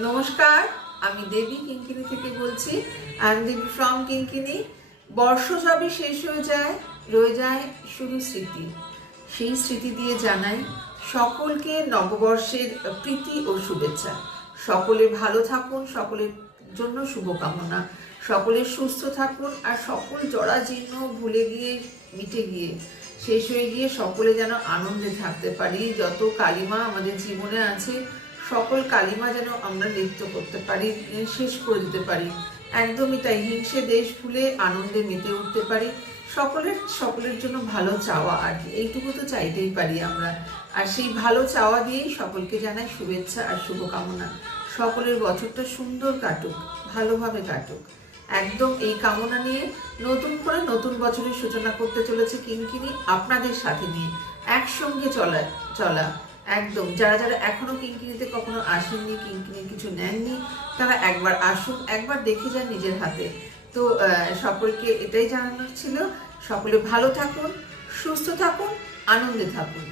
নমস্কার, আমি দেবী কিঙ্কিনি থেকে বলছি। আই এম দেবী ফ্রম কিঙ্কিনি। বর্ষ যবে শেষ হয়ে যায়, রয়ে যায় শুধু স্মৃতি। সেই স্মৃতি দিয়ে জানাই সকলকে নববর্ষের প্রীতি ও শুভেচ্ছা। সকলে ভালো থাকুন, সকলের জন্য শুভকামনা। সকলে সুস্থ থাকুন আর সকল জরাজীর্ণ ভুলে গিয়ে, মিটে গিয়ে, শেষ হয়ে গিয়ে সকলে যেন আনন্দে থাকতে পারি। যত কালিমা আমাদের জীবনে আছে, সকল কালিমা যেন আমরা নৃত্য করতে পারি, শেষ করে দিতে পারি। একদমই তাই, হিংসে দেশ ভুলে আনন্দে মেতে উঠতে পারি। সকলের জন্য ভালো চাওয়া, আর কি এইটুকু তো চাইতেই পারি আমরা। আর সেই ভালো চাওয়া দিয়েই সকলকে জানাই শুভেচ্ছা আর শুভকামনা। সকলের বছরটা সুন্দর কাটুক, ভালোভাবে কাটুক। একদম এই কামনা নিয়ে নতুন করে নতুন বছরের সূচনা করতে চলেছে কিঙ্কিনি, আপনাদের সাথে নিয়ে একসঙ্গে চলা। একদম যারা যারা এখনো কিঙ্কিনিতে কখনো আসেননি, কিঙ্কিনি কিছু নেননি, তারা একবার আসুন, একবার দেখে যান নিজের হাতে। তো সকলকে এটাই জানানোর ছিল, সকলে ভালো থাকুন, সুস্থ থাকুন, আনন্দে থাকুন।